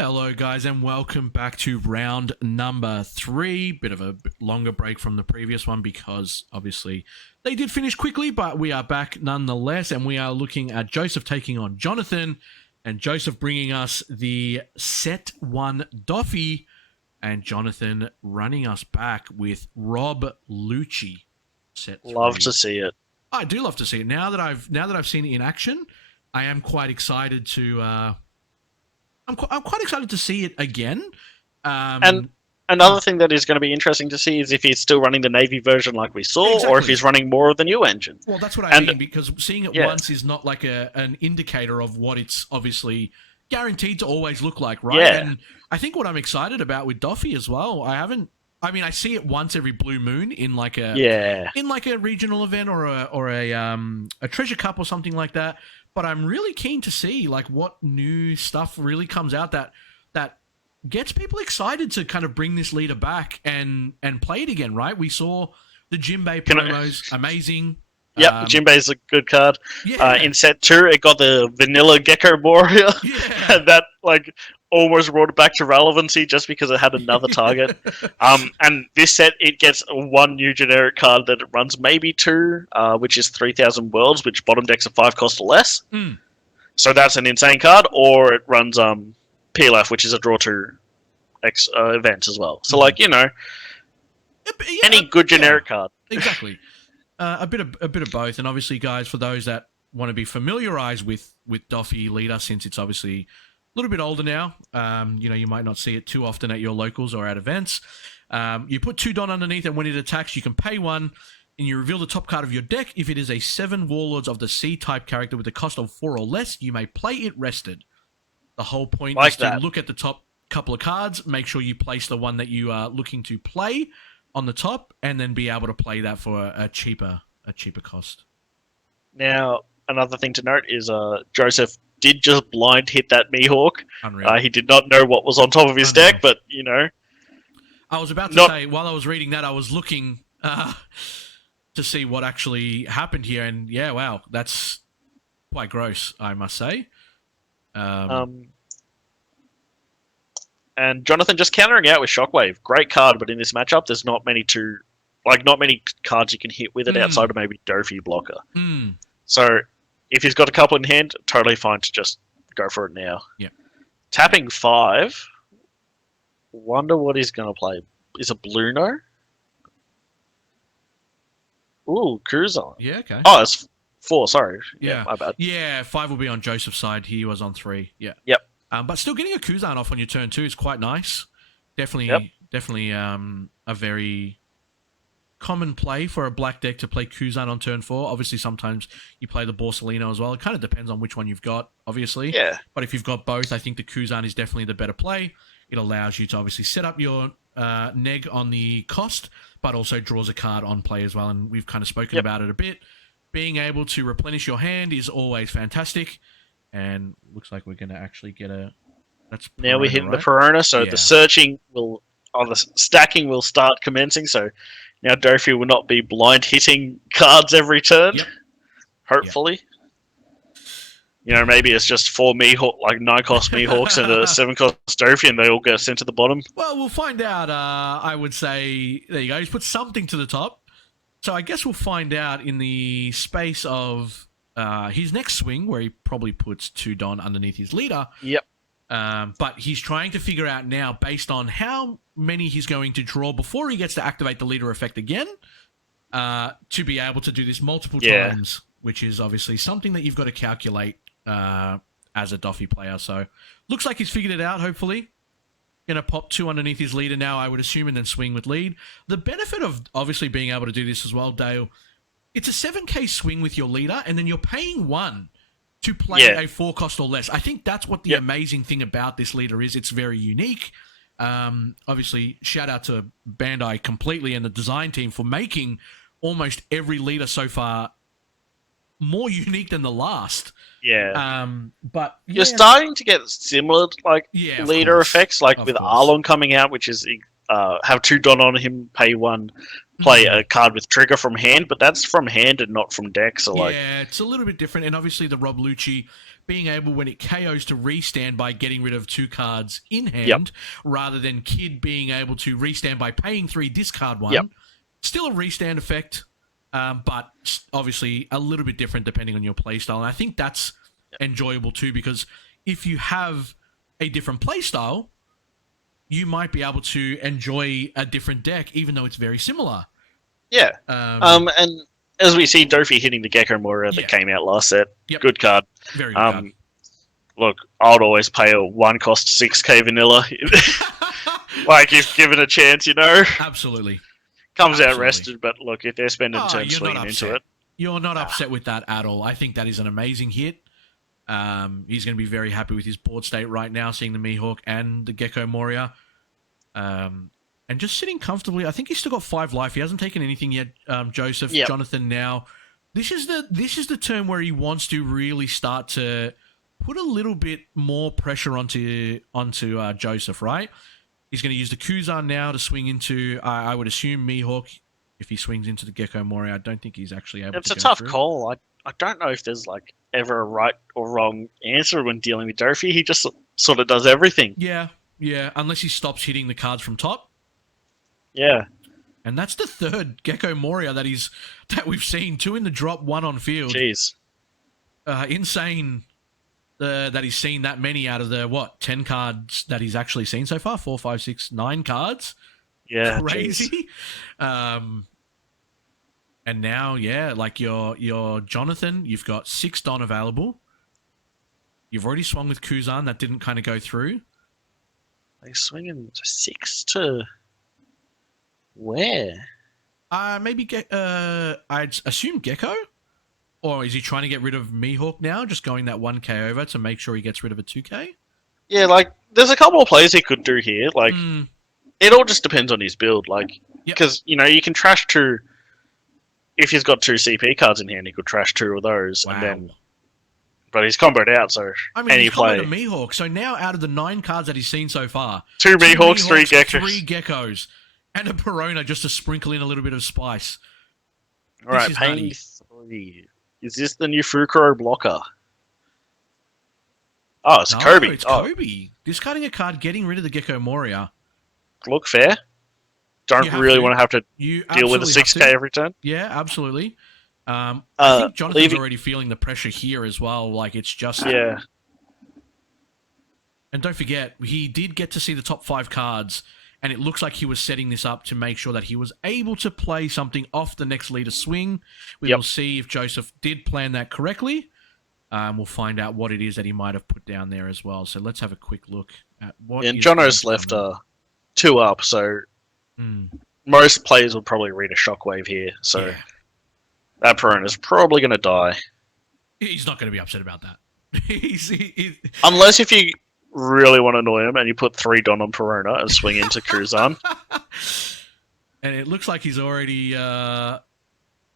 Hello, guys, and welcome back to round number 3. Bit of a longer break from the previous one because obviously they did finish quickly, but we are back nonetheless, and we are looking at Joseph taking on Jonathan, and Joseph bringing us the set 1 Doffy, and Jonathan running us back with Rob Lucci. Set 3. Love to see it. I do love to see it. Now that I've seen it in action, I am quite excited to. I'm quite excited to see it again. And another thing that is going to be interesting to see is if he's still running the Navy version like we saw, Exactly. or if he's running more of the new engine. Well, that's what I mean, because seeing it Yeah. once is not like an indicator of what it's obviously guaranteed to always look like, right? Yeah. And I think what I'm excited about with Doffy as well, I see it once every blue moon in like a regional event or a treasure cup or something like that. But I'm really keen to see like what new stuff really comes out that gets people excited to kind of bring this leader back and play it again, right? We saw the Jinbei promos, amazing. Yep, Jinbei's a good card. Yeah. In set 2, it got the vanilla Gecko Warrior. Yeah. And that almost brought it back to relevancy just because it had another target. And this set, it gets one new generic card that it runs, maybe 2, which is 3,000 Worlds, which bottom decks a 5 cost or less. Mm. So that's an insane card. Or it runs PLF, which is a draw 2 event as well. So, any good generic card. Exactly. A bit of both, and obviously, guys, for those that want to be familiarized with Doffy leader, since it's obviously a little bit older now, you might not see it too often at your locals or at events. You put 2 Don underneath, and when it attacks, you can pay 1, and you reveal the top card of your deck. If it is a 7 Warlords of the Sea type character with a cost of 4 or less, you may play it rested. The whole point is to look at the top couple of cards, make sure you place the one that you are looking to play on the top, and then be able to play that for a cheaper cost. Now, another thing to note is Joseph did just blind hit that Mihawk. Unreal. He did not know what was on top of his deck, but I was about to say, while I was reading that, I was looking to see what actually happened here, and yeah, wow, that's quite gross, I must say. And Jonathan just countering out with Shockwave. Great card, but in this matchup, there's not many cards you can hit with it outside of maybe Doffy blocker. Mm. So if he's got a couple in hand, totally fine to just go for it now. Yeah. Tapping 5. Wonder what he's going to play. Is it Bluno? Ooh, Kuzan. Yeah, okay. Oh, it's 4, sorry. Yeah, my bad. Yeah, 5 will be on Joseph's side. He was on 3. Yeah. Yep. But still getting a Kuzan off on your turn 2 is quite nice. Definitely a very common play for a black deck to play Kuzan on turn 4. Obviously, sometimes you play the Borsalino as well. It kind of depends on which one you've got, obviously. Yeah. But if you've got both, I think the Kuzan is definitely the better play. It allows you to obviously set up your neg on the cost, but also draws a card on play as well. And we've kind of spoken about it a bit. Being able to replenish your hand is always fantastic. And looks like we're going to actually get a... Now we're hitting the Perona, so the stacking will start commencing. So now Doffy will not be blind hitting cards every turn. Yep. Hopefully. Yep. Maybe it's just 4 Mihawk, 9 cost Mihawks and a 7 cost Doffy, and they all get sent to the bottom. Well, we'll find out. I would say, there you go. He's put something to the top. So I guess we'll find out in the space of his next swing, where he probably puts 2 Don underneath his leader. Yep. But he's trying to figure out now, based on how many he's going to draw before he gets to activate the leader effect again, to be able to do this multiple times, which is obviously something that you've got to calculate as a Doffy player. So looks like he's figured it out, hopefully. Going to pop 2 underneath his leader now, I would assume, and then swing with lead. The benefit of obviously being able to do this as well, Dale, it's a 7k swing with your leader, and then you're paying 1 to play a 4 cost or less. I think that's what the amazing thing about this leader is. It's very unique. Obviously, shout out to Bandai completely and the design team for making almost every leader so far more unique than the last. Yeah. But you're starting to get similar leader effects, with Arlong coming out, which is have 2 Don on him, pay 1, play a card with trigger from hand, but that's from hand and not from deck. So yeah, it's a little bit different. And obviously the Rob Lucci being able, when it KOs, to restand by getting rid of 2 cards in hand, rather than Kid being able to restand by paying 3, discard 1. Still a restand effect, but obviously a little bit different depending on your playstyle. And I think that's enjoyable too, because if you have a different playstyle, you might be able to enjoy a different deck, even though it's very similar. Yeah. And as we see, Doffy hitting the Gecko Moira that came out last set. Good card. Very good card. Look, I would always pay a 1 cost 6k vanilla. Like, if given a chance, you know. Absolutely. Comes out rested, but look, if they're spending turn swinging into it. You're not upset with that at all. I think that is an amazing hit. He's going to be very happy with his board state right now, seeing the Mihawk and the Gecko Moria. And just sitting comfortably. I think he's still got 5 life. He hasn't taken anything yet, Joseph. Jonathan now. This is the turn where he wants to really start to put a little bit more pressure onto Joseph, right? He's going to use the Kuzan now to swing into, I would assume, Mihawk. If he swings into the Gecko Moria, I don't think he's actually able to go through. It's a tough call. I don't know if there's like ever a right or wrong answer when dealing with Doffy. He just sort of does everything. Yeah. Unless he stops hitting the cards from top. Yeah. And that's the 3rd Gecko Moria that we've seen. 2 in the drop, 1 on field. Jeez. Insane that he's seen that many out of the 10 cards that he's actually seen so far. 4, 5, 6, 9 cards. Yeah. Crazy. And now, like your Jonathan, you've got 6 Don available. You've already swung with Kuzan. That didn't kind of go through. They swinging 6 to where? Maybe I'd assume Gecko? Or is he trying to get rid of Mihawk now, just going that 1k over to make sure he gets rid of a 2k? Yeah, like, there's a couple of plays he could do here. Like, it all just depends on his build. Like, because, you know, you can trash 2... If he's got 2 CP cards in hand, he could trash 2 of those. Wow. And then... But he's comboed out, so he's comboed a Mihawk. So now, out of the 9 cards that he's seen so far... 2 Mihawks, 3 Geckos. 3 Geckos. And a Perona just to sprinkle in a little bit of spice. Alright, paying 3. Is this the new Fukuro blocker? Oh, it's Kobe. It's Kobe. Discarding a card, getting rid of the Gecko Moria. Look, fair. Don't really want to have to deal with a 6k every turn. Yeah, absolutely. I think Jonathan's already feeling the pressure here as well. Like, it's just... Yeah. And don't forget, he did get to see the top 5 cards, and it looks like he was setting this up to make sure that he was able to play something off the next leader swing. We will see if Joseph did plan that correctly. We'll find out what it is that he might have put down there as well. So let's have a quick look at what... And Jono's left 2 up, so most players will probably read a Shockwave here. So that Perona is probably going to die. He's not going to be upset about that. Unless if you really want to annoy him and you put 3 Don on Perona and swing into Kuzan. And it looks like he's already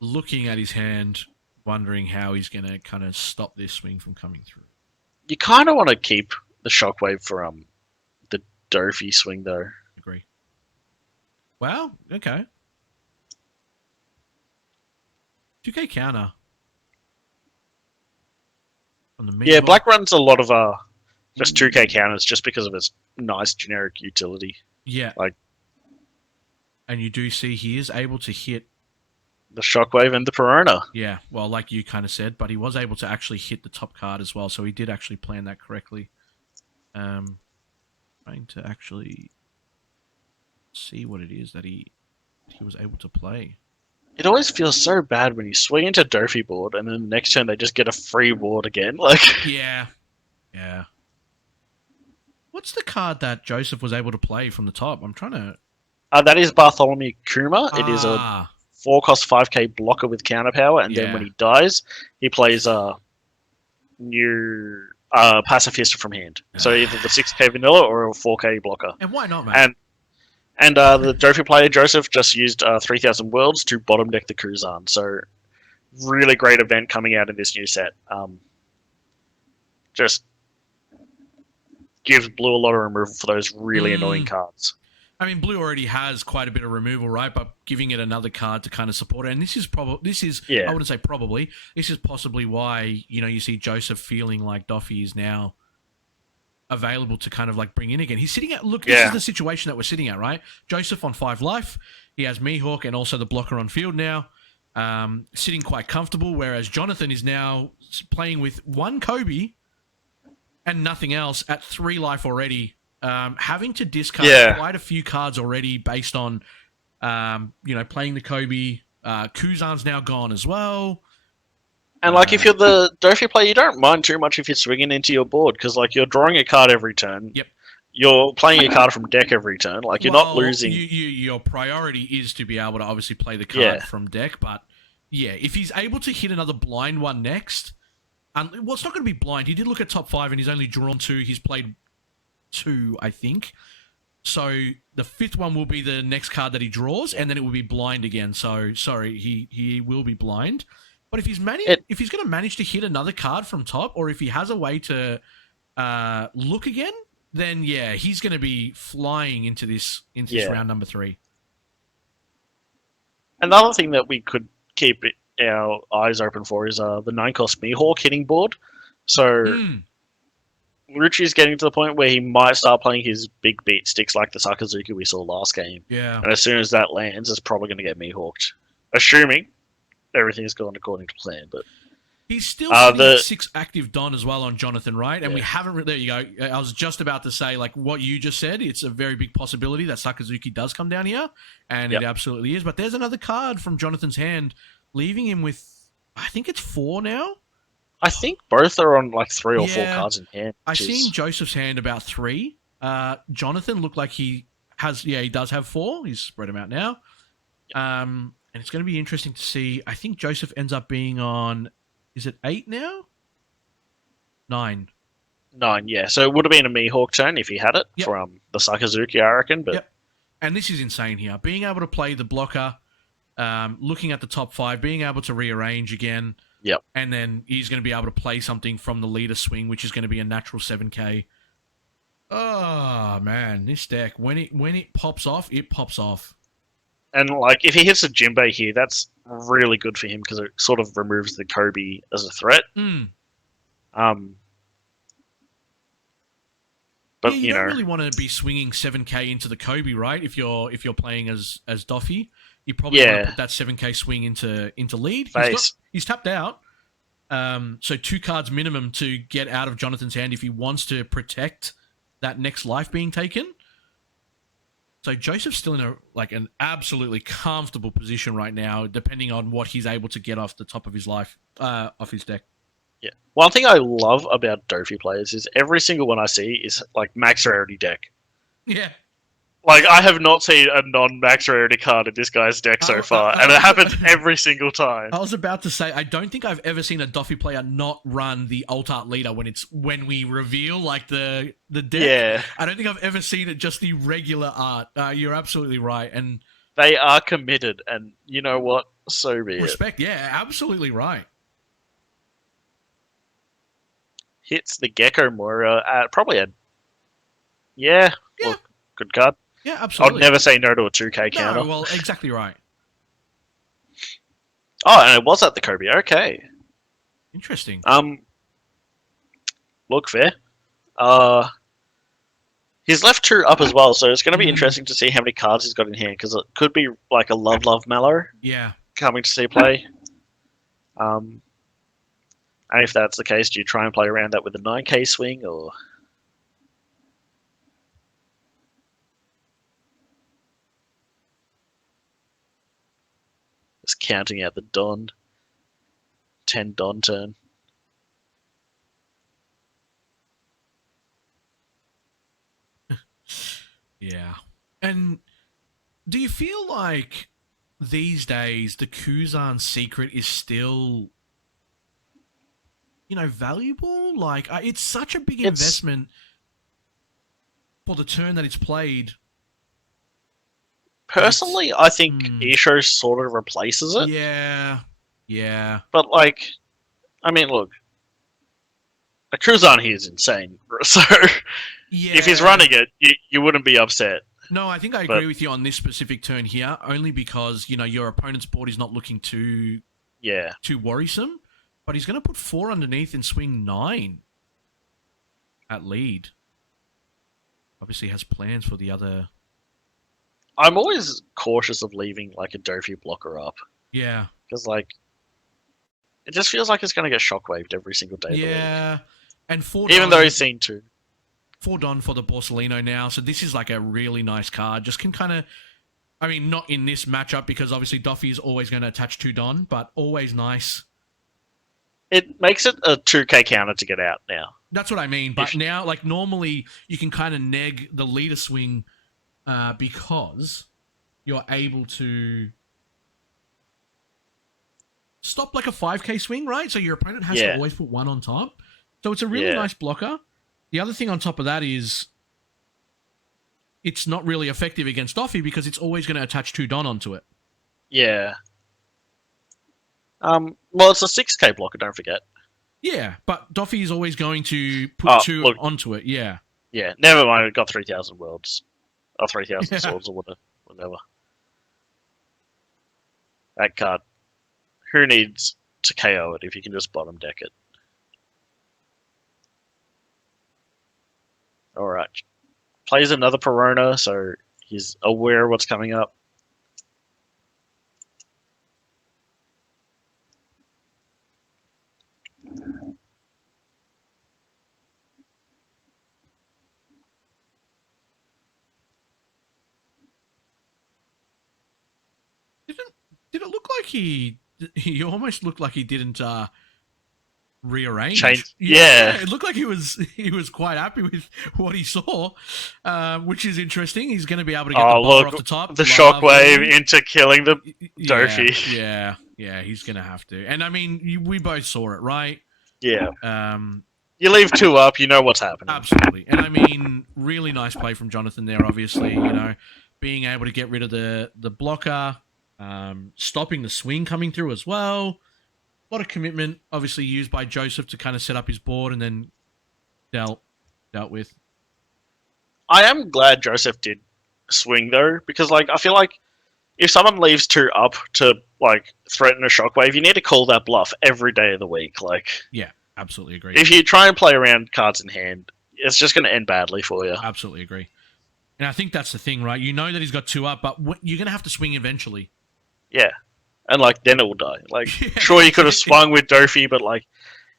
looking at his hand, wondering how he's going to kind of stop this swing from coming through. You kind of want to keep the Shockwave for the Doffy swing, though. Agree. Wow, okay. 2k counter. On the yeah, Black runs a lot of just 2k counters just because of its nice generic utility. Yeah. And you do see he is able to hit the Shockwave and the Perona. Yeah, well, like you kind of said, but he was able to actually hit the top card as well, so he did actually plan that correctly. Trying to actually see what it is that he was able to play. It always feels so bad when you swing into Doffy board and then the next turn they just get a free board again. Like, yeah. What's the card that Joseph was able to play from the top? I'm trying to... that is Bartholomew Kuma. It is a 4-cost 5k blocker with counter power, and then when he dies, he plays a new pacifist from hand. So either the 6k vanilla or a 4k blocker. And why not, man? And the Doffy player, Joseph, just used 3,000 Worlds to bottom deck the Kuzan. So really great event coming out in this new set. Just gives Blue a lot of removal for those really annoying cards. I mean, blue already has quite a bit of removal, right? But giving it another card to kind of support it, and this is I wouldn't say probably, this is possibly why, you see Joseph feeling like Doffy is now available to kind of like bring in again. He's sitting at, look, this is the situation that we're sitting at, right? Joseph on 5 life. He has Mihawk and also the blocker on field now. Sitting quite comfortable, whereas Jonathan is now playing with 1 Kobe and nothing else at 3 life already. Having to discard quite a few cards already based on, playing the Kobe. Kuzan's now gone as well. And, like, if you're the Doffy player, you don't mind too much if you're swinging into your board, because, like, you're drawing a card every turn. Yep. You're playing a card from deck every turn. Like, you're not losing. Your priority is to be able to obviously play the card from deck, but, if he's able to hit another blind one next, it's not going to be blind. He did look at top 5, and he's only drawn 2. He's played 2, I think. So the 5th one will be the next card that he draws, and then it will be blind again. So, sorry, he will be blind. But if he's going to manage to hit another card from top, or if he has a way to look again, then he's going to be flying into this round number 3. Another thing that we could keep our eyes open for is the 9-cost Mihawk hitting board. So Lucci's getting to the point where he might start playing his big beat sticks like the Sakazuki we saw last game. Yeah. And as soon as that lands, it's probably going to get Mihawked. Assuming everything's gone according to plan, but he's still sitting at 6 active Don as well on Jonathan, right? And we haven't. There you go. I was just about to say, like what you just said. It's a very big possibility that Sakazuki does come down here, and it absolutely is. But there's another card from Jonathan's hand, leaving him with, I think it's 4 now. I think both are on like 3 or 4 cards in hand. I seen Joseph's hand about 3. Jonathan looked like he has. Yeah, he does have 4. He's spread them out now. And it's going to be interesting to see. I think Joseph ends up being on, is it 8 now? 9. 9, yeah. So it would have been a Mihawk turn if he had it from the Sakazuki, I reckon. But And this is insane here. Being able to play the blocker, looking at the top 5, being able to rearrange again. Yep. And then he's going to be able to play something from the leader swing, which is going to be a natural 7k. Oh, man. This deck, when it pops off, it pops off. And, like, if he hits a Jinbei here, that's really good for him because it sort of removes the Kobe as a threat. But, you don't really want to be swinging 7k into the Kobe, right? If you're playing as Doffy, you probably want to put that 7k swing into lead. He's tapped out. So 2 cards minimum to get out of Jonathan's hand if he wants to protect that next life being taken. So Joseph's still in an absolutely comfortable position right now, depending on what he's able to get off the top of his life, off his deck. Yeah. One thing I love about Doffy players is every single one I see is like max rarity deck. Yeah. Like, I have not seen a non-max rarity card in this guy's deck so far, and it happens every single time. I was about to say, I don't think I've ever seen a Doffy player not run the alt art leader when we reveal like the deck. Yeah. I don't think I've ever seen it just the regular art. You're absolutely right, and they are committed, and you know what? So be it. Respect, yeah, absolutely right. Hits the Gecko Moira at probably a look, good card. Yeah, absolutely. I'd never say no to a 2k counter. No, well, exactly right. Oh, and it was at the Kobe. Okay. Interesting. Look, fair. He's left 2 up as well, so it's going to be interesting to see how many cards he's got in hand, because it could be like a Love Mallow coming to see play. And if that's the case, do you try and play around that with a 9k swing, or... Just counting out the Don. 10 Don turn. Yeah. And do you feel like these days the Kuzan secret is still, valuable? Like, it's such a big investment for the turn that it's played. Personally, I think Isho sort of replaces it. Yeah. But, like, I mean, look. A Kuzan here is insane. So, if he's running it, you wouldn't be upset. No, I think I agree with you on this specific turn here, only because, your opponent's board is not looking too worrisome, but he's going to put 4 underneath and swing 9 at lead. Obviously has plans for the other... I'm always cautious of leaving like a Doffy blocker up. Yeah. Because it just feels like it's going to get shockwaved every single day of the week. Yeah. And 4 Even though he's seen 2. 4 Don for the Borsellino now, so this is like a really nice card. Just can kind of... I mean, not in this matchup, because obviously Doffy is always going to attach 2 Don, but always nice. It makes it a 2k counter to get out now. That's what I mean, but now, like, normally you can kind of neg the leader swing because you're able to stop like a 5k swing, right? So your opponent has to always put 1 on top. So it's a really nice blocker. The other thing on top of that is it's not really effective against Doffy because it's always going to attach 2 Don onto it. Yeah. Well, it's a 6k blocker, don't forget. Yeah, but Doffy is always going to put 2 onto it, yeah. Yeah, never mind, it got 3,000 worlds. Or 3,000 swords or whatever. That card. Who needs to KO it if you can just bottom deck it? Alright. Plays another Perona, so he's aware of what's coming up. Did it look like he almost looked like he didn't rearrange? Yeah, it looked like he was quite happy with what he saw, which is interesting. He's going to be able to get the bar off the top. The shockwave into killing the Doffy. Yeah, he's going to have to. And I mean, we both saw it, right? Yeah. You leave 2 up, you know what's happening. Absolutely. And I mean, really nice play from Jonathan there, obviously, being able to get rid of the blocker. Stopping the swing coming through as well. A lot of commitment, obviously used by Joseph to kind of set up his board and then dealt with. I am glad Joseph did swing though, because I feel like if someone leaves 2 up to threaten a shockwave, you need to call that bluff every day of the week. Yeah, absolutely agree. If you try and play around cards in hand, it's just going to end badly for you. Absolutely agree. And I think that's the thing, right? You know that he's got 2 up, but you're going to have to swing eventually. Yeah. And, then it will die. Sure, you could have swung with Doffy, but,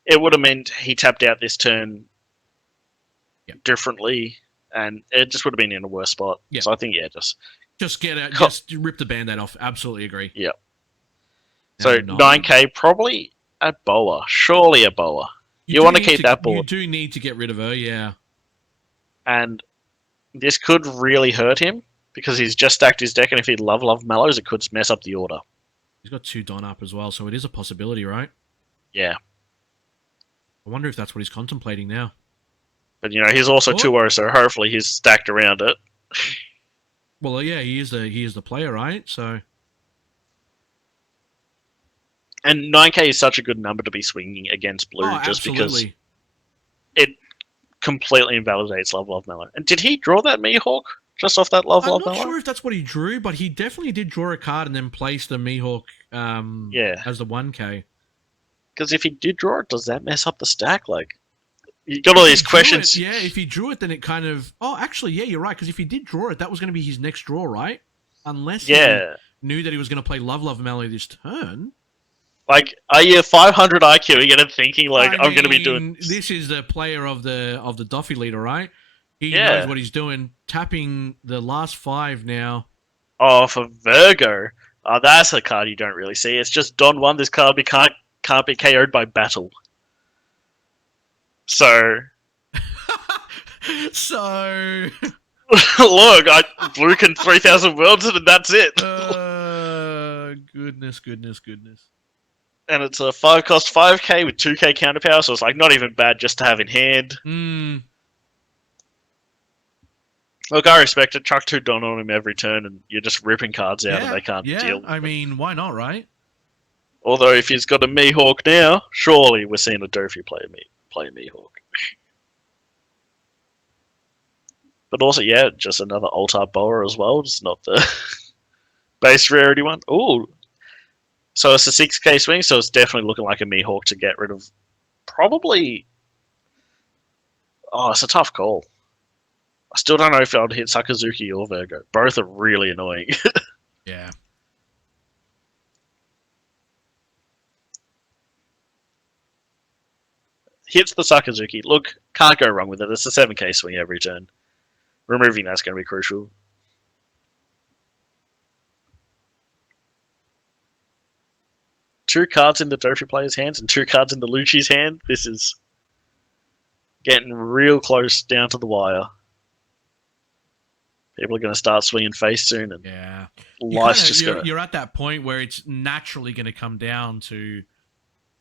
it would have meant he tapped out this turn differently, and it just would have been in a worse spot. Yep. So I think, just get out, just rip the Band-Aid off. Absolutely agree. Yeah. So 9k, probably a Boa. Surely a Boa. You want to keep that board. You do need to get rid of her, yeah. And this could really hurt him, because he's just stacked his deck, and if he love Mallows, it could mess up the order. He's got 2 Don up as well, so it is a possibility, right? Yeah. I wonder if that's what he's contemplating now. But, he's also 2-0, so hopefully he's stacked around it. Well, yeah, he is the player, right? So... And 9k is such a good number to be swinging against blue, just because it completely invalidates Love Mellow. And did he draw that Mihawk just off that Love Mellow? I'm not sure if that's what he drew, but he definitely did draw a card and then place the Mihawk as the 1k. Because if he did draw it, does that mess up the stack? You got all these questions. If he drew it, then it kind of... Oh, actually, yeah, you're right, because if he did draw it, that was going to be his next draw, right? Unless he knew that he was going to play Love Mellow this turn. Are you 500 IQ again thinking, I'm going to be doing... This is the player of the Doffy leader, right? He knows what he's doing. Tapping the last 5 now. Oh, for Virgo. That's a card you don't really see. It's just Don 1, this card can't be KO'd by battle. So... Look, Blue can 3,000 worlds and that's it. Goodness. And it's a 5-cost 5k with 2k counterpower, so it's not even bad just to have in hand. Look, I respect it. Chuck 2 Don on him every turn, and you're just ripping cards out, and they can't deal with it. Why not, right? Although, if he's got a Mihawk now, surely we're seeing a Doffy play Mihawk. But also, yeah, just another Altar Boa as well. Just not the base rarity one. Ooh. So it's a 6k swing, so it's definitely looking like a Mihawk to get rid of. Probably. Oh, it's a tough call. I still don't know if I would hit Sakazuki or Virgo. Both are really annoying. Yeah. Hits the Sakazuki. Look, can't go wrong with it. It's a 7k swing every turn. Removing that's going to be crucial. Two cards in the Doffy player's hands and two cards in the Lucci's hand. This is getting real close down to the wire. People are going to start swinging face soon, and Yeah. life's just going to... You're at that point where it's naturally going to come down to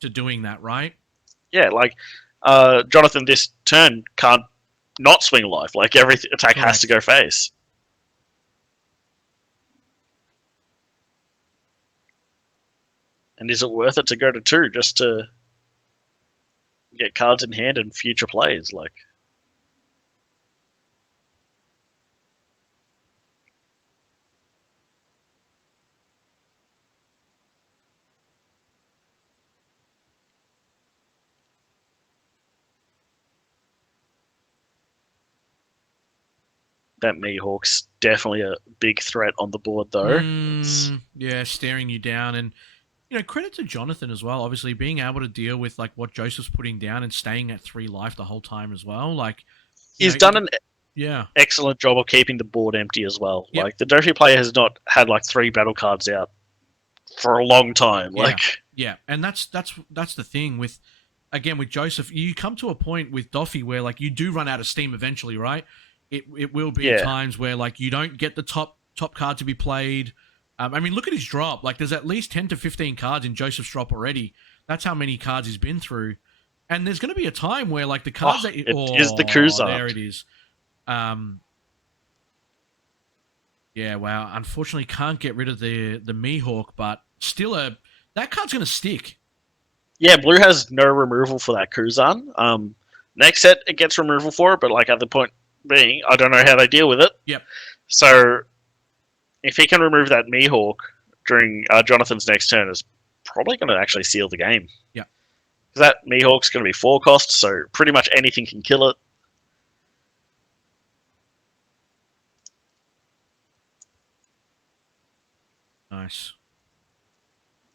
doing that, right? Yeah, like Jonathan this turn can't not swing life. Like every attack has to go face. And is it worth it to go to 2 just to get cards in hand and future plays? Like, that Mihawk's definitely a big threat on the board, though. Yeah, staring you down. And credit to Jonathan as well. Obviously, being able to deal with like what Joseph's putting down and staying at 3 life the whole time as well. Like, he's done an excellent job of keeping the board empty as well. Yep. Like the Doffy player has not had like 3 battle cards out for a long time. Like, yeah, and that's the thing with Joseph. You come to a point with Doffy where like you do run out of steam eventually, right? It will be times where like you don't get the top card to be played. I mean, look at his drop. Like, there's at least 10 to 15 cards in Joseph's drop already. That's how many cards he's been through. And there's going to be a time where, like, the cards that... It is the Kuzan. There it is. Yeah, wow. Unfortunately, can't get rid of the Mihawk, but still that card's going to stick. Yeah, blue has no removal for that Kuzan. Next set, it gets removal for it, but, like, at the point being, I don't know how they deal with it. Yep. So... if he can remove that Mihawk during Jonathan's next turn, is probably going to actually seal the game. Yeah. Because that Mihawk's going to be 4 cost, so pretty much anything can kill it. Nice.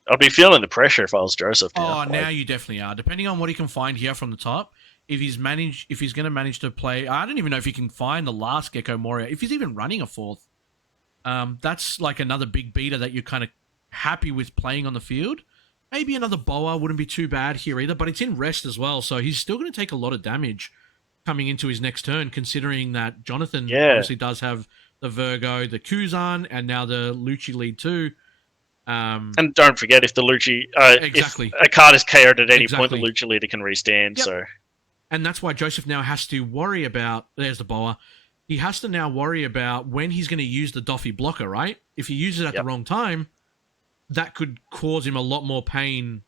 I'd be feeling the pressure if I was Joseph. Now you definitely are. Depending on what he can find here from the top, if he's going to manage to play... I don't even know if he can find the last Gecko Moria, if he's even running a 4th. That's like another big beater that you're kind of happy with playing on the field. Maybe another Boa wouldn't be too bad here either, but it's in rest as well, so he's still going to take a lot of damage coming into his next turn, considering that Jonathan obviously does have the Virgo, the Kuzan, and now the Lucci lead too. And don't forget, if the Lucci... exactly. If a card is KO'd at any point, the Lucci leader can restand, so... And that's why Joseph now has to worry about... There's the Boa. He has to now worry about when he's going to use the Doffy blocker, right? If he uses it at the wrong time, that could cause him a lot more pain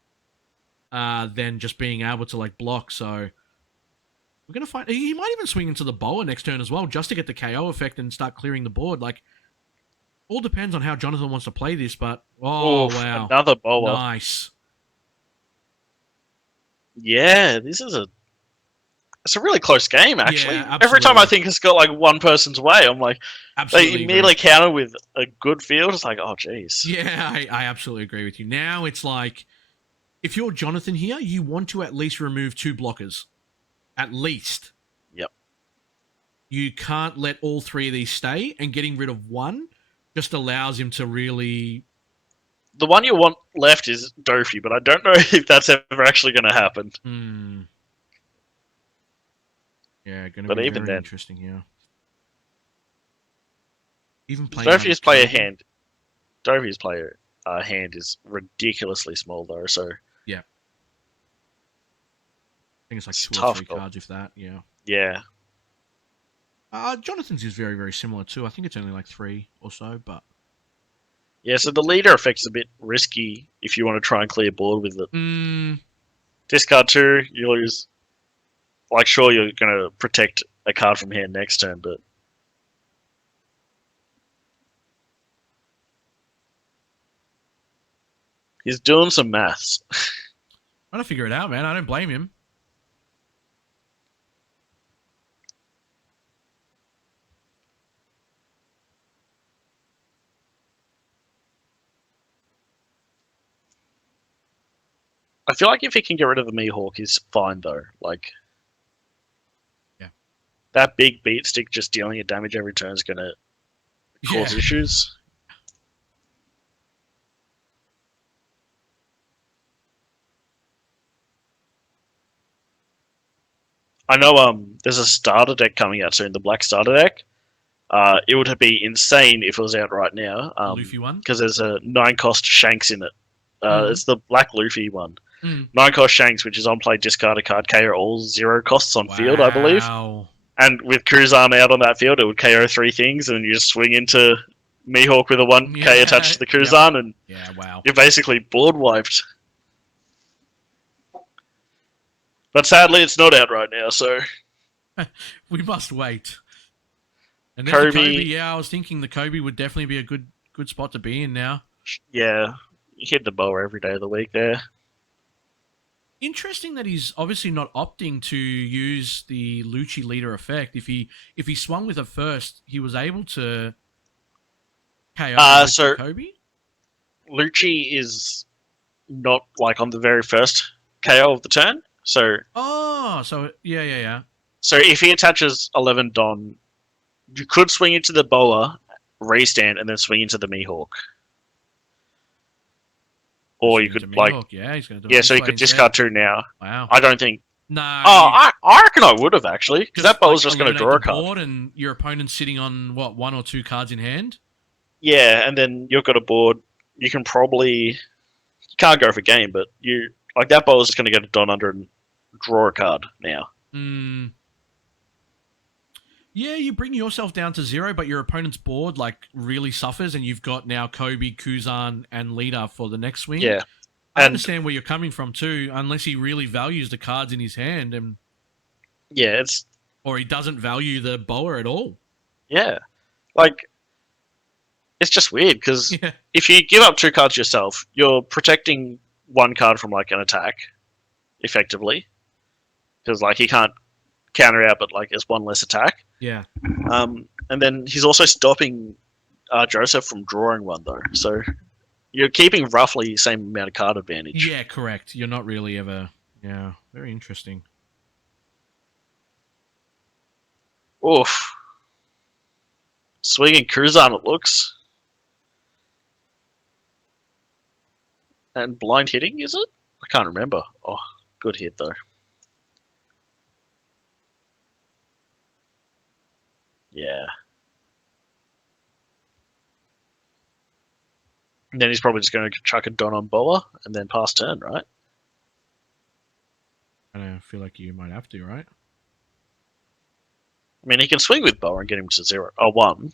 than just being able to like block. So we're going to find... He might even swing into the Boa next turn as well, just to get the KO effect and start clearing the board. Like, all depends on how Jonathan wants to play this, but... Oh, wow. Another Boa. Nice. Yeah, this is it's a really close game, actually. Yeah, every time I think it's got like one person's way, I'm like, absolutely they immediately counter with a good field. It's like, oh, jeez. Yeah, I absolutely agree with you. Now it's like, if you're Jonathan here, you want to at least remove 2 blockers. At least. Yep. You can't let all 3 of these stay, and getting rid of 1 just allows him to really... The one you want left is Doffy, but I don't know if that's ever actually going to happen. Yeah, going to be very interesting here. Even playing Doffy's player hand. Doffy's player hand is ridiculously small though, so yeah. I think it's like 2 or 3 cards, if that. Yeah. Yeah. Jonathan's is very, very similar too. I think it's only like 3 or so, but yeah. So the leader effect's a bit risky if you want to try and clear board with it. Discard 2, you lose. Like, sure, you're going to protect a card from hand next turn, but He's doing some maths. Trying to figure it out, man. I don't blame him. I feel like if he can get rid of the Mihawk, he's fine though. Like, yeah, that big beat stick just dealing a damage every turn is gonna cause issues. I know there's a starter deck coming out soon, the black starter deck. It would be insane if it was out right now. Luffy one? Because there's a 9-cost Shanks in it. It's the black Luffy one. 9-cost Shanks, which is on play, discard a card, KO all 0 costs on field, I believe. And with Cruzan out on that field, it would KO 3 things, and you just swing into Mihawk with a 1k attached to the Cruzan, and you're basically board wiped. But sadly, it's not out right now, so... we must wait. And then Kobe, I was thinking the Kobe would definitely be a good spot to be in now. Yeah, you hit the boa every day of the week there. Interesting that he's obviously not opting to use the Lucci leader effect. If he swung with it first, he was able to KO so Kobe. Lucci is not like on the very first KO of the turn. So yeah. So if he attaches 11 Don, you could swing into the boa, restand, and then swing into the Mihawk. Or you could he's going to do so he could discard 2 now. Wow. I don't think. No. I reckon I would have actually, because that boa's just going to draw a card. Board and your opponent's sitting on 1 or 2 cards in hand. Yeah, and then you've got a board. You can probably can't go for game, but that boa's just going to get a Don under and draw a card now. Yeah, you bring yourself down to 0, but your opponent's board really suffers, and you've got now Kobe, Kuzan, and Lita for the next swing. Yeah, I understand where you're coming from too, unless he really values the cards in his hand, and or he doesn't value the boa at all. Yeah, it's just weird because if you give up 2 cards yourself, you're protecting 1 card from an attack, effectively, because he can't counter out, but it's 1 less attack. Yeah. And then he's also stopping Joseph from drawing 1 though, so you're keeping roughly the same amount of card advantage. Yeah, correct. You're not really ever. Yeah, very interesting. Oof. Swinging Cruzan, it looks. And blind hitting, is it? I can't remember. Oh, good hit though. Yeah. And then he's probably just going to chuck a Don on boa and then pass turn, right? I feel like you might have to, right? I mean, he can swing with boa and get him to 0 or 1.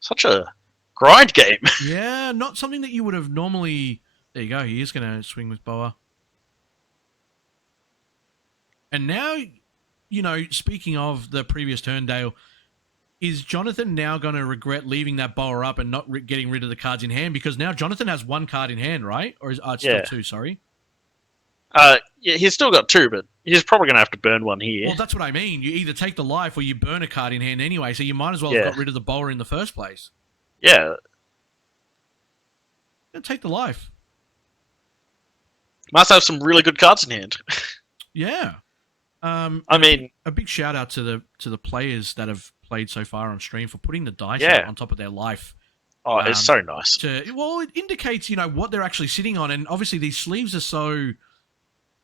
Such a grind game. Yeah, not something that you would have normally... There you go, he is going to swing with boa. And now, speaking of the previous turn, Dale, is Jonathan now going to regret leaving that boa up and not getting rid of the cards in hand? Because now Jonathan has 1 card in hand, right? Or is it's still 2, sorry? Yeah, he's still got 2, but he's probably going to have to burn 1 here. Well, that's what I mean. You either take the life or you burn a card in hand anyway, so you might as well have got rid of the boa in the first place. Yeah. Take the life. Must have some really good cards in hand. Yeah. I mean, a big shout out to the players that have played so far on stream for putting the dice out on top of their life. Oh, it's so nice. It indicates what they're actually sitting on, and obviously these sleeves are so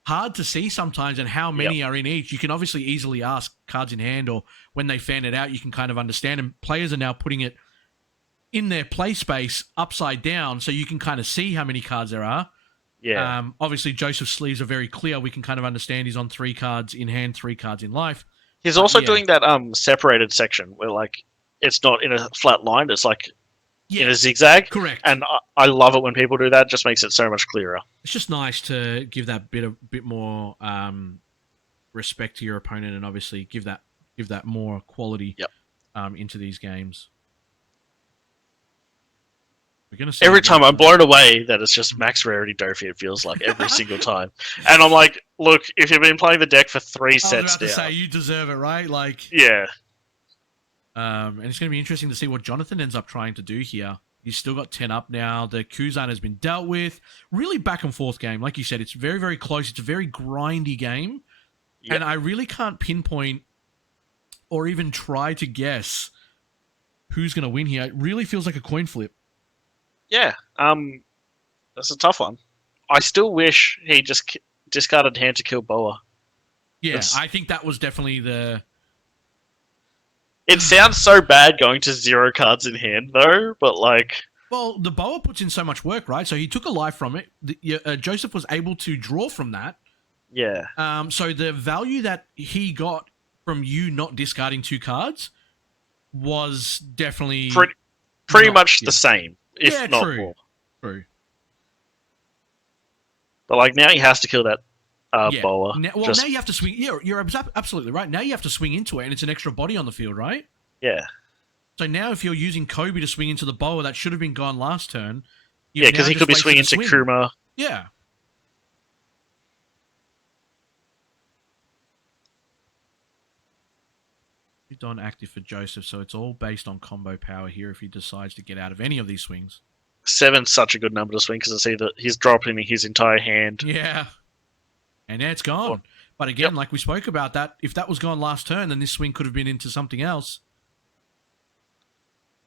hard to see sometimes, and how many are in each. You can obviously easily ask cards in hand, or when they fan it out, you can kind of understand. And players are now putting it in their play space upside down, so you can kind of see how many cards there are. Yeah. Obviously, Joseph's sleeves are very clear. We can kind of understand he's on 3 cards in hand, 3 cards in life. He's also doing that separated section where it's not in a flat line. It's in a zigzag. Correct. And I love it when people do that. It just makes it so much clearer. It's just nice to give that bit more respect to your opponent, and obviously give that more quality into these games. We're gonna see Every time I'm blown away that it's just max rarity Doffy, it feels like every single time. And I'm like, look, if you've been playing the deck for 3 sets now... I was about to say, you deserve it, right? Like, yeah. And it's going to be interesting to see what Jonathan ends up trying to do here. He's still got 10 up now. The Kuzan has been dealt with. Really back and forth game. Like you said, it's very, very close. It's a very grindy game. Yep. And I really can't pinpoint or even try to guess who's going to win here. It really feels like a coin flip. Yeah. That's a tough one. I still wish he just discarded hand to kill Boa. Yeah, I think that was definitely the... It sounds so bad going to 0 cards in hand, though, but like... Well, the Boa puts in so much work, right? So he took a life from it. Joseph was able to draw from that. Yeah. So the value that he got from you not discarding 2 cards was definitely... Pretty much the same, if not true. more. True. But like, now he has to kill that Boa. Now you have to swing... Yeah, you're absolutely right. Now you have to swing into it, and it's an extra body on the field, right? Yeah. So now if you're using Kobe to swing into the Boa, that should have been gone last turn. Yeah, because he could be swinging into Kuma. Yeah. He's on active for Joseph, so it's all based on combo power here if he decides to get out of any of these swings. 7's such a good number to swing because it's either he's dropping his entire hand. Yeah. And now it's gone. But again, like we spoke about that, if that was gone last turn, then this swing could have been into something else.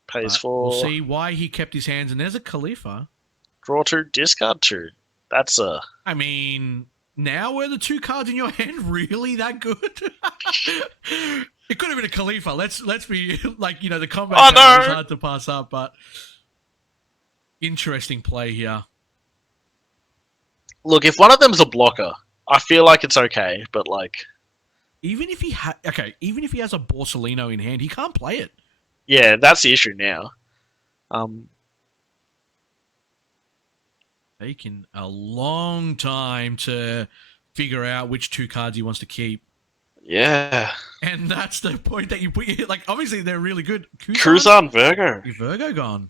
Pays for... We'll see why he kept his hands. And there's a Khalifa. Draw 2, discard 2. That's a... I mean, now were the 2 cards in your hand really that good? It could have been a Khalifa. Let's be like, the combo is hard to pass up, but interesting play here. Look, if one of them's a blocker, I feel like it's okay, but like... Even if he has a Borsellino in hand, he can't play it. Yeah, that's the issue now. Taking a long time to figure out which 2 cards he wants to keep. Yeah. And that's the point that you put... Like, obviously, they're really good. Kuzan, Virgo. Virgo gone.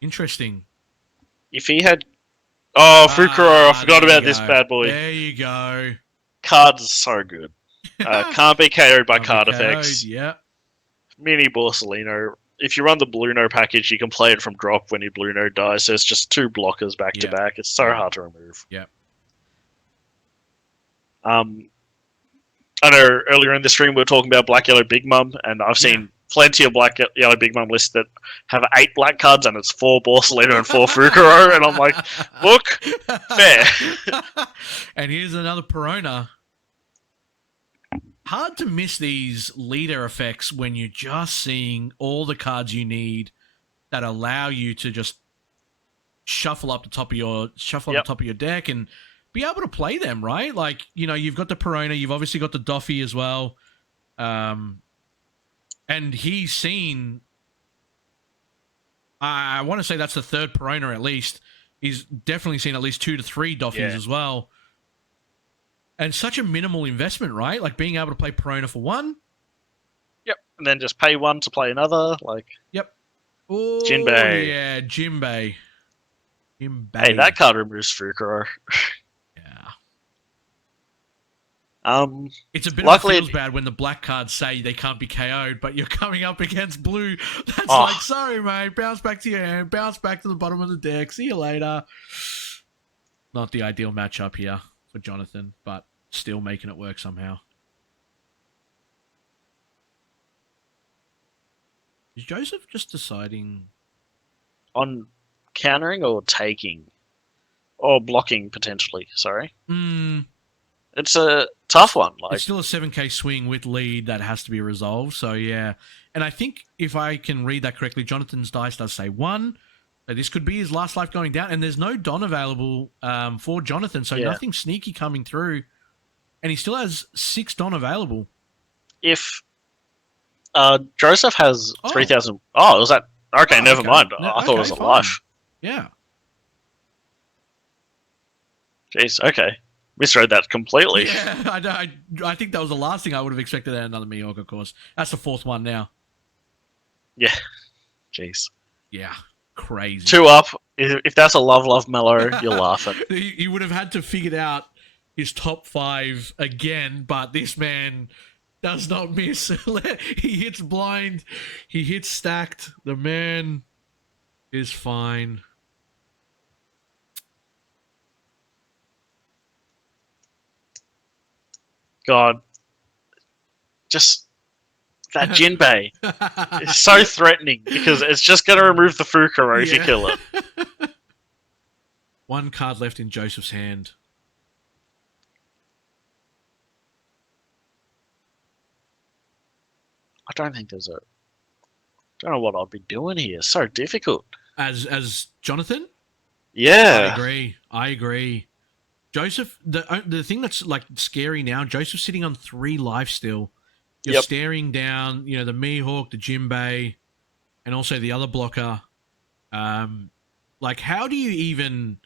Interesting. If he had... Oh, Fukuro, I forgot about this bad boy. There you go. Cards are so good. Can't be KO'd by card effects. Yeah. Mini Borsellino. If you run the Blueno package, you can play it from drop when your Blueno dies, so it's just 2 blockers back to back. It's so hard to remove. Yeah. I know earlier in the stream we were talking about Black Yellow Big Mum, and I've seen plenty of Black Yellow Big Mum lists that have 8 black cards and it's 4 Borsellino and 4 Fukuro, and I'm like, look, fair. And here's another Perona. Hard to miss these leader effects when you're just seeing all the cards you need that allow you to just shuffle up the top of your deck and be able to play them, right? Like, you've got the Perona, you've obviously got the Doffy as well. And he's seen... I want to say that's the 3rd Perona at least. He's definitely seen at least 2 to 3 Doffys as well. And such a minimal investment, right? Like being able to play Perona for 1. Yep. And then just pay 1 to play another. Like. Yep. Ooh, Jinbei. Yeah, Jinbei. Hey, that card removes Fukuro. It's a bit of feels bad when the black cards say they can't be KO'd, but you're coming up against blue. That's like, sorry, mate. Bounce back to your hand. Bounce back to the bottom of the deck. See you later. Not the ideal matchup here for Jonathan, but still making it work somehow. Is Joseph just deciding on countering or taking or blocking potentially? Sorry. It's a tough one. It's still a 7k swing with lead that has to be resolved. So yeah, and I think if I can read that correctly, Jonathan's dice does say 1. So this could be his last life going down, and there's no Don available for Jonathan, so nothing sneaky coming through, and he still has 6 Don available. If Joseph has 3,000... Oh, was that... Okay, never mind. I thought it was a life. Yeah. Jeez, okay. Misread that completely. Yeah, I think that was the last thing I would have expected at another Miorg, of course. That's the 4th one now. Yeah. Jeez. Yeah. Crazy. 2 up. If that's a love mellow, you're laughing. He would have had to figure out his top 5 again, but this man does not miss. He hits blind. He hits stacked. The man is fine. God. Just that Jinbei is so threatening because it's just going to remove the Fukuro if you kill it. 1 card left in Joseph's hand. I don't think there's a... don't know what I'd be doing here. It's so difficult. As Jonathan? Yeah. I agree. Joseph, the thing that's like scary now, Joseph's sitting on 3 life still. You're staring down, the Mihawk, the Jinbei, and also the other blocker. Like, how do you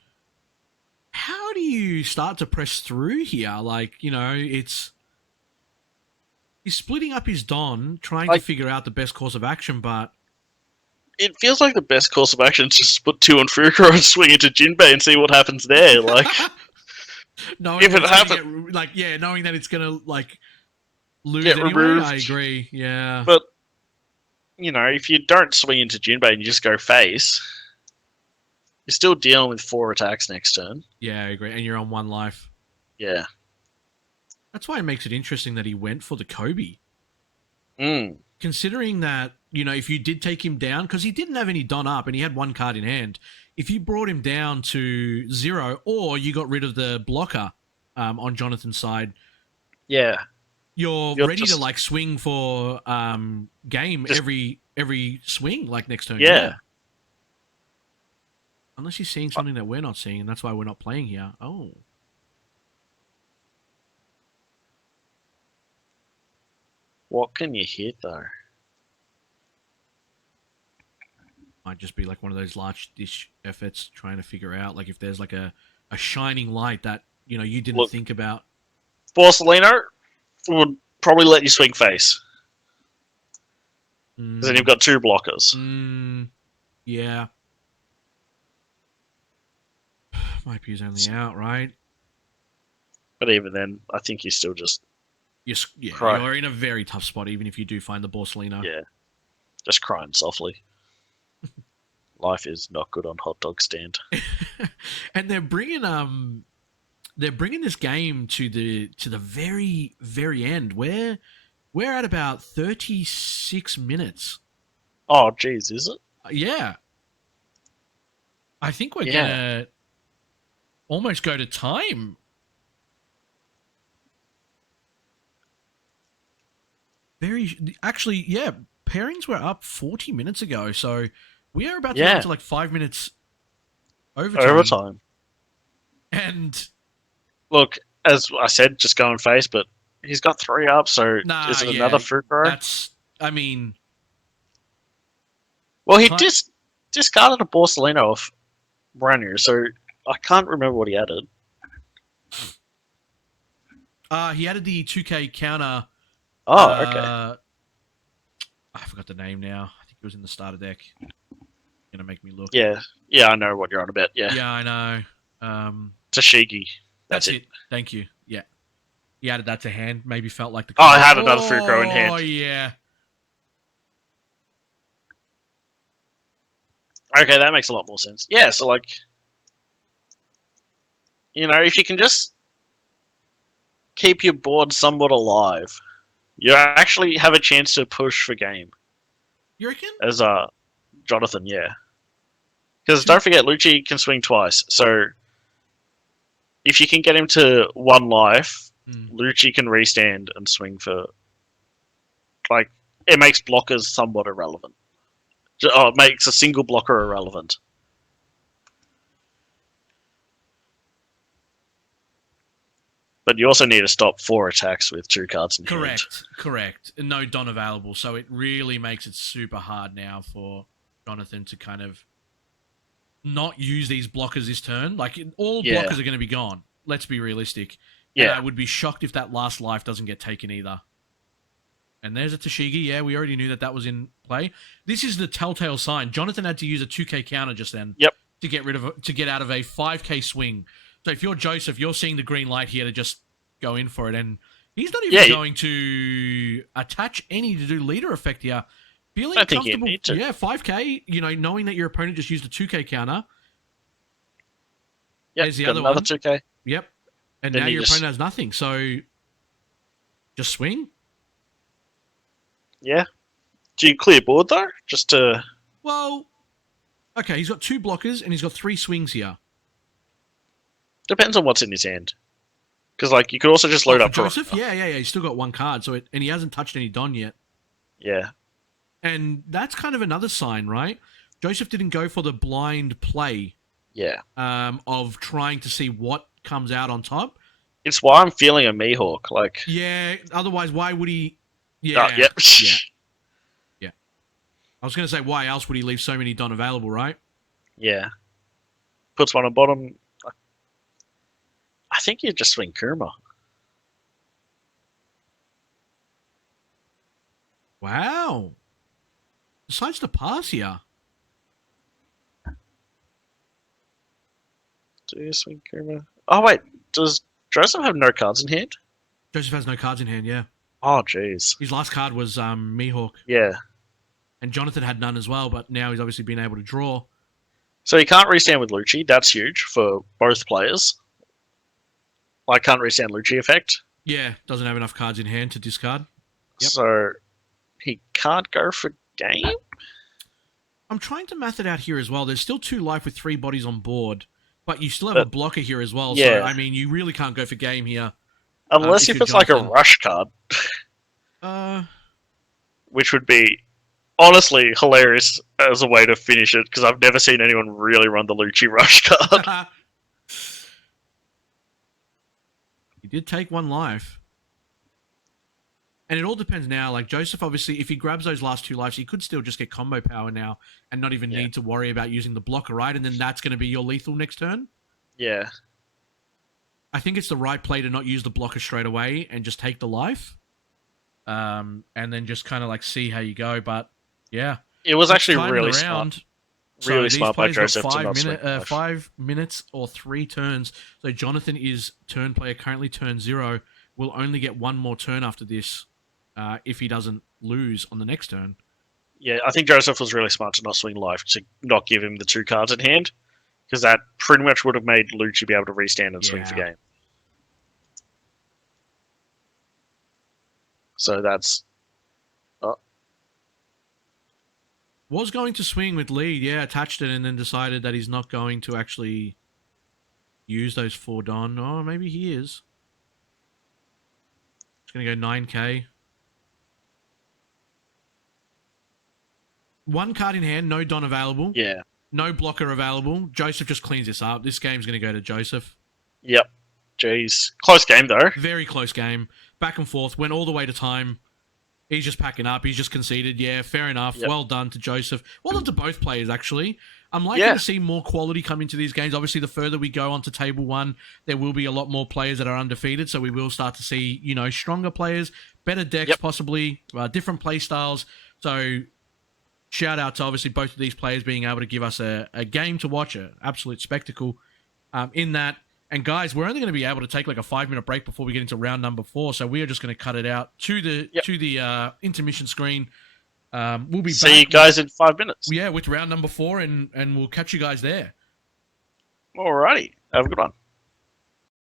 start to press through here? Like, he's splitting up his Don, trying to figure out the best course of action, but it feels like the best course of action is just put 2 on Fukuro and swing into Jinbei and see what happens there. Like, knowing if it happens, knowing that it's gonna lose get anyway. removed. I agree. Yeah, but if you don't swing into Jinbei and you just go face, you're still dealing with 4 attacks next turn. Yeah, I agree. And you're on 1 life. Yeah, that's why it makes it interesting that he went for the Kobe. Mm. Considering that, if you did take him down, because he didn't have any Don up and he had 1 card in hand, if you brought him down to 0 or you got rid of the blocker on Jonathan's side, you're ready to swing for game every swing next turn. Yeah. Unless you're seeing something that we're not seeing, and that's why we're not playing here. Oh. What can you hit though? Might just be like one of those large dish efforts trying to figure out if there's a shining light that you didn't think about. Borsalino would probably let you swing face. Because then you've got 2 blockers. Yeah. Might be his only out, right? But even then, I think you still just... You're in a very tough spot, even if you do find the Borsalino. Yeah. Just crying softly. Life is not good on hot dog stand. And they're bringing this game to the very, very end. We're at about 36 minutes. Oh, geez, is it? Yeah. I think we're gonna almost go to time. Pairings were up 40 minutes ago, so we are about to go to 5 minutes overtime. And look, as I said, just go and face, but he's got 3 up, so is it another Fukuro? Well, he discarded a Borsalino off Branier, so I can't remember what he added. He added the 2K counter. Oh, okay. I forgot the name now. I think it was in the starter deck. Gonna make me look. Yeah, I know what you're on about. Yeah, I know. Tashigi. That's it. Thank you. Yeah, he added that to hand. Maybe felt like the. I had another Fukuro in hand. Oh yeah. Okay, that makes a lot more sense. Yeah, so if you can just keep your board somewhat alive, you actually have a chance to push for game. You reckon? As Jonathan, yeah. Because don't forget, Lucci can swing twice. So if you can get him to 1 life, Lucci can restand and swing for... it makes blockers somewhat irrelevant. It makes a single blocker irrelevant. But you also need to stop 4 attacks with 2 cards in hand. Correct. And no Don available, so it really makes it super hard now for Jonathan to kind of not use these blockers this turn. All blockers are going to be gone. Let's be realistic. Yeah. And I would be shocked if that last life doesn't get taken either. And there's a Tashigi. Yeah, we already knew that was in play. This is the telltale sign. Jonathan had to use a 2K counter just then. Yep. To get out of a 5K swing. So if you're Joseph, you're seeing the green light here to just go in for it, and he's not even going to attach any to do leader effect here. Feeling comfortable. Yeah, 5K. Knowing that your opponent just used a 2K counter. Yep, there's the got other another one. 2K. Yep. And Then now your opponent has nothing. So just swing. Yeah. Do you clear board though? Just to. Well, okay. He's got 2 blockers and he's got 3 swings here. Depends on what's in his hand. Because you could also just load up Joseph. Yeah. He's still got 1 card. And he hasn't touched any Don yet. Yeah. And that's kind of another sign, right? Joseph didn't go for the blind play. Yeah. Of trying to see what comes out on top. It's why I'm feeling a Mihawk. Yeah. Otherwise, why would he? Yeah. Yeah. I was going to say, why else would he leave so many Don available, right? Yeah. Puts one on bottom. I think you just swing Kurma. Wow. Decides to pass here. Do you swing Kurma? Oh, wait. Does Joseph have no cards in hand? Joseph has no cards in hand, yeah. Oh, jeez. His last card was Mihawk. Yeah. And Jonathan had none as well, but now he's obviously been able to draw. So he can't restand with Lucci. That's huge for both players. Can't restand Lucci effect. Yeah, doesn't have enough cards in hand to discard. Yep. So he can't go for game? I'm trying to math it out here as well. There's still 2 life with 3 bodies on board, but you still have a blocker here as well. Yeah. So, I mean, you really can't go for game here. Unless if it's Jonathan. A rush card. Which would be honestly hilarious as a way to finish it, because I've never seen anyone really run the Lucci rush card. He did take 1 life. And it all depends now. Joseph, obviously, if he grabs those last 2 lives, he could still just get combo power now and not even need to worry about using the blocker, right? And then that's going to be your lethal next turn. Yeah. I think it's the right play to not use the blocker straight away and just take the life. And then just kind of see how you go. But, yeah. It was actually really smart. Really smart by Joseph to not swing 5 minutes or 3 turns. So Jonathan is turn player, currently turn 0. Will only get 1 more turn after this if he doesn't lose on the next turn. Yeah, I think Joseph was really smart to not swing life, to not give him the 2 cards in hand, because that pretty much would have made Lucci be able to restand and swing for game. So that's... Was going to swing with lead, attached it, and then decided that he's not going to actually use those 4 Don. Oh, maybe he is. It's going to go 9K. 1 card in hand, no Don available. Yeah. No blocker available. Joseph just cleans this up. This game's going to go to Joseph. Yep. Jeez. Close game, though. Very close game. Back and forth. Went all the way to time. He's just packing up. He's just conceded. Yeah, fair enough. Yep. Well done to Joseph. Well done to both players, actually. I'm likely to see more quality come into these games. Obviously, the further we go on to Table 1, there will be a lot more players that are undefeated, so we will start to see, stronger players, better decks possibly, different play styles. So shout out to, obviously, both of these players being able to give us a game to watch, an absolute spectacle in that. And guys, we're only going to be able to take a 5-minute break before we get into round number 4. So we are just going to cut it out to the intermission screen. We'll be back. See you guys in 5 minutes. Yeah, with round number 4, and we'll catch you guys there. Alrighty, have a good one.